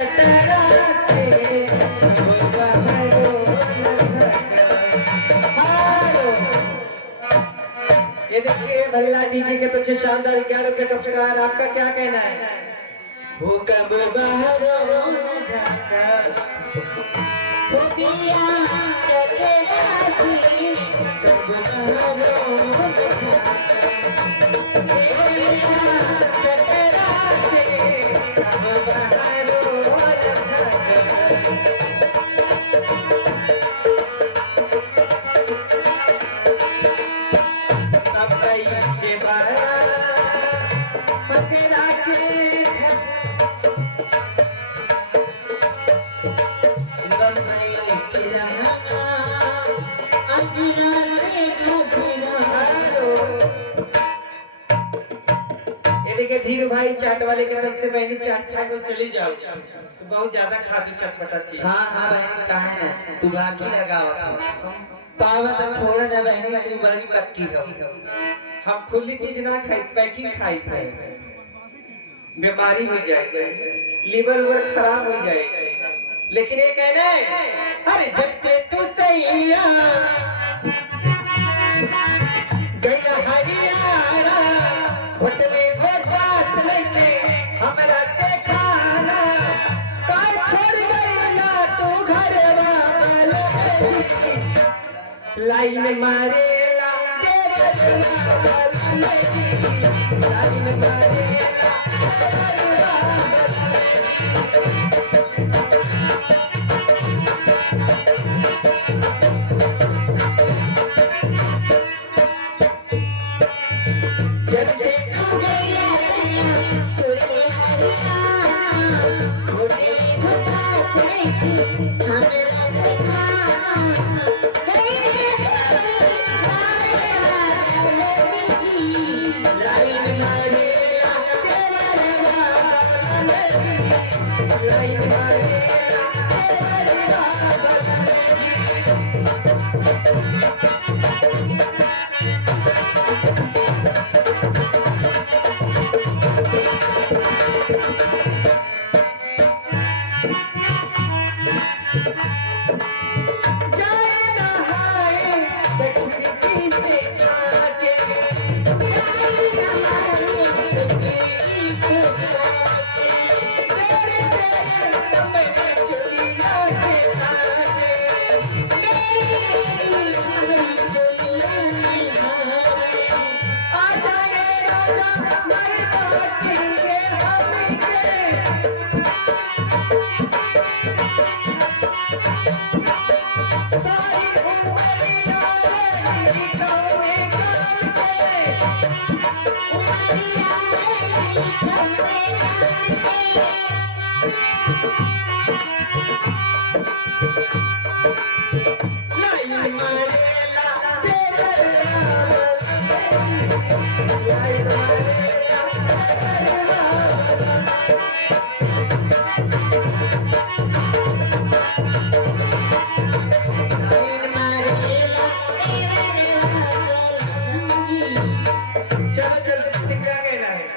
ये देखिए भल्ला डीजे के तुझे शानदार 11 के नमस्कार। आपका क्या कहना है? हो कब बहरो झाका हो पिया तेरा सी कब बहरो झाका हो पिया तेरा सी कब बहरो झाका के बारा पकड़ा के बम्बई के रहना अजरा से घबरा ये देखिए धीरू भाई चाट वाले की तरफ से बहनी चाट खा कर चली जाओ तो बहुत ज्यादा खाती चटपटा चीज। हाँ हाँ बहनी कहा है ना तू बाकी लगावा पावा तो छोड़ ना बहनी तू बड़ी पक्की हो। हम खुली चीज ना खाई पैकिंग खाई थे बीमारी हो जाए लीवर उवर खराब हो जाए। लेकिन ये कहना है अरे जब से तू सैया गया हरियाणा होटले बात लेके हमरा से खाना कार छोड़ गईला तू घर लाइन मारेला लाइन मारेला जब से तू गया छोड़ के हरियाणा होटले बात लेके हमरा से खाना चल चल क्या कहना है?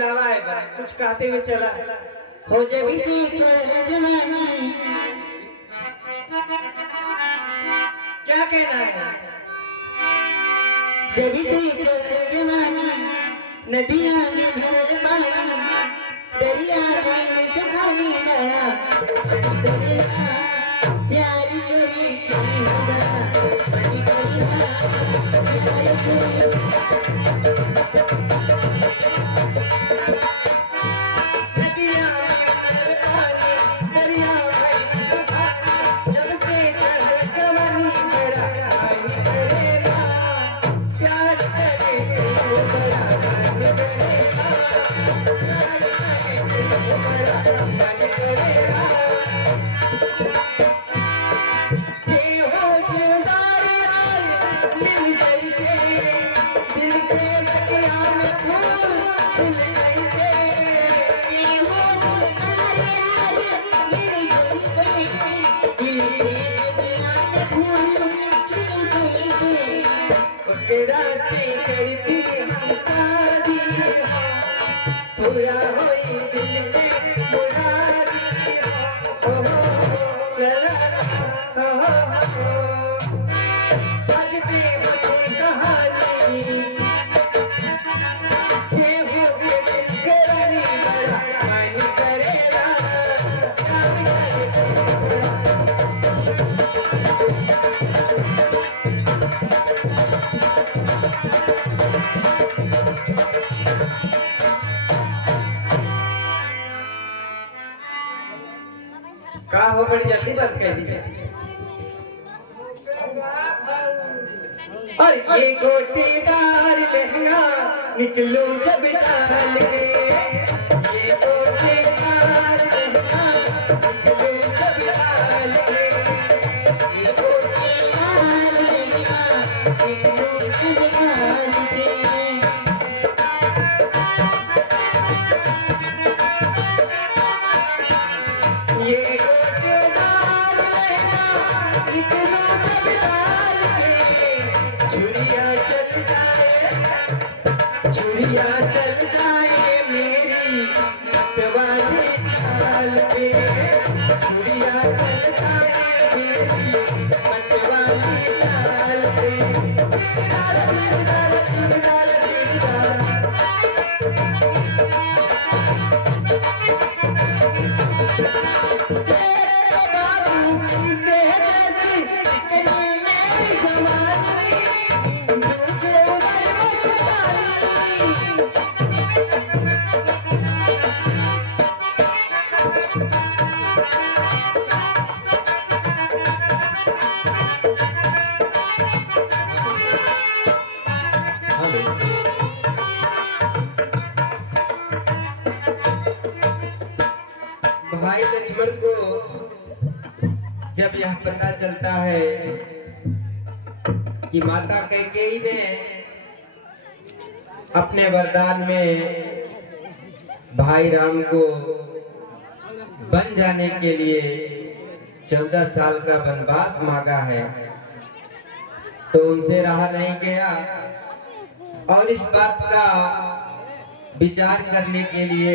बुलावा है बा, कुछ कहते हुए चला। हो जब से चढ़ जवानी, क्या कहना है? जब से चढ़ जवानी, नदिया में भरल पानी, दरिया में सुखानी डरा, प्यारी करी क्यों बड़ा, मनी करी प्यारी करती हम शादी, पूरा होई दिल के मुरादी, चला आज भी होती कहानी, ये हो करनी बड़ा मानी करेगा, का हो बड़ी जल्दी बात कह दी। और ये गोटेदार लहंगा निकलो जब डाल के, ये गोटेदार लहंगा निकलो जब डाल के, ये गोटेदार लहंगा निकलो जब डाल के, ये गोटेदार लहंगा निकलो जब डाल के, चुड़िया चल जाए, चुड़िया चल जाए मेरी मतवाली चाल पे, चुड़िया चल जाए मेरी मतवाली चाल पे, भाई लक्ष्मण को जब यह पता चलता है कि माता कैकेयी ने अपने वरदान में भाई राम को बन जाने के लिए 14 साल का वनवास मांगा है, तो उनसे रहा नहीं गया और इस बात का विचार करने के लिए